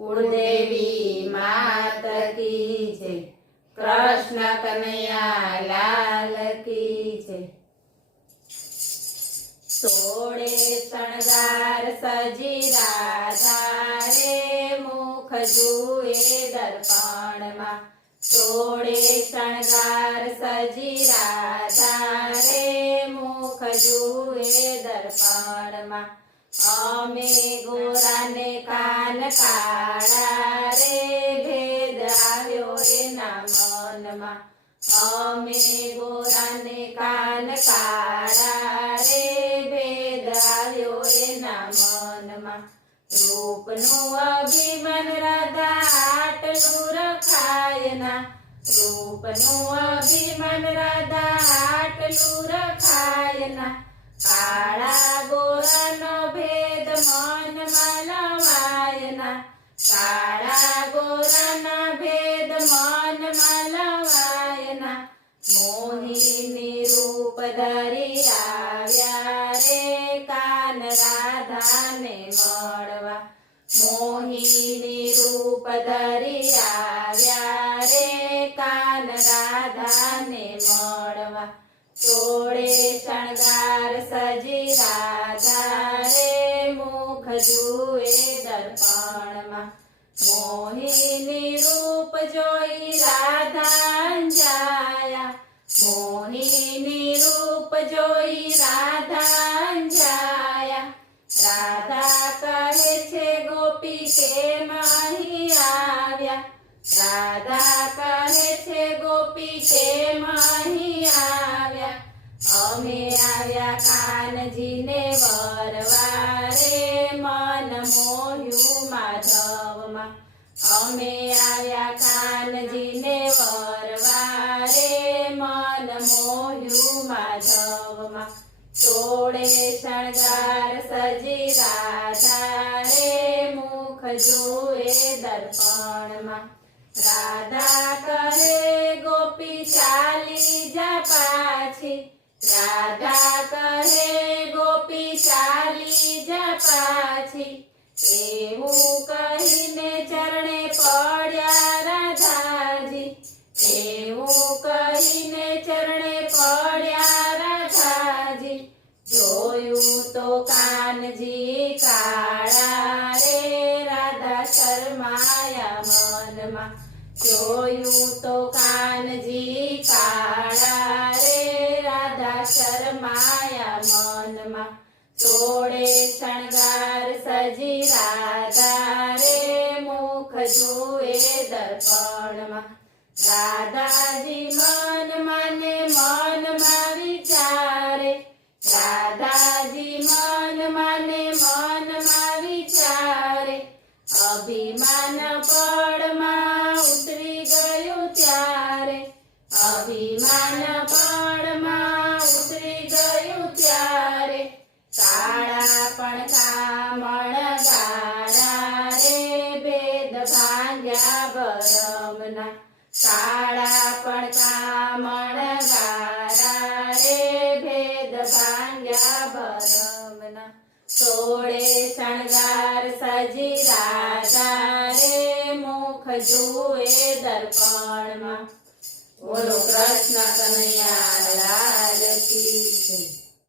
कुलदेवी मात की जय। कृष्ण कन्हैया लाल की जय। सोड़े शणगार सजी राधा रे मुख जुए दर्पण मा। सोड़े शणगार सजी राधा रे मुख जुए दर्पण मा। अमे गोरा ने कान काळा रे भेद आव्यो एना मन मा। अमे गोरा ने कान काळा रे भेद आव्यो एना मन मा। रूपनु अभिमान राधा आटलू रखाय ना। रूपनु अभिमान राधा आटलू रखाय ना। काळा गोरानो भेद मन मालवाय ना। काळा गोरानो भेद मन मालवाय ना। मोहिनी रूप धरी आव्या रे कान राधा ने मळवा। मोहिनी रूप धरी आव्या रे कान राधा ने मळवा। सोड़े शणगार सजी राधा रे मुख जुए दर्पण मा। मोहिनी रूप जोई राधा अंजाया। मोहिनी रूप जोई राधा अंजाया। राधा कहे छे गोपी के माही आव्या। राधा कहे छे गोपी के माही आव्या। अमे आव्या कानजी ने वरवा रे मन मोह्यु माधव मा। अमे आव्या कानजी ने वरवा रे मन मोह्यु माधव मा। सोड़े शणगार सजी राधा रे मुख जुए दर्पण मा। राधा कहे गोपी चाली जा पाछी। राधा कहे गोपी चाली जा पाछी। एवं कहीने चरणे पड्या राधाजी। एवं कहीने चरणे पड्या राधाजी। जोયું तो कानजी काळा रे राधा शर्माया मनमा। जोયું तो कानजी काळा रे राधा शर्माया मनमा। सोड़े शणगार सजी राधा रे मुख जुए दर्पण मा। राधाजी मन माने मन मा विचारे। राधाजी मन माने मन मा विचारे। अभिमान पड़ मा उतरी गयो त्यारे। अभिमान पड़ मा उतरी गयो त्यारे। काळा पण कामण गाळा रे भेद भांग्या बरमना। काळा पण कामण गाळा रे भेद भांग्या बरमना। सोड़े शणगार सजी राधा रे मुख जुए दर्पण मा। बोलो कृष्ण कन्हैया लाल की जय।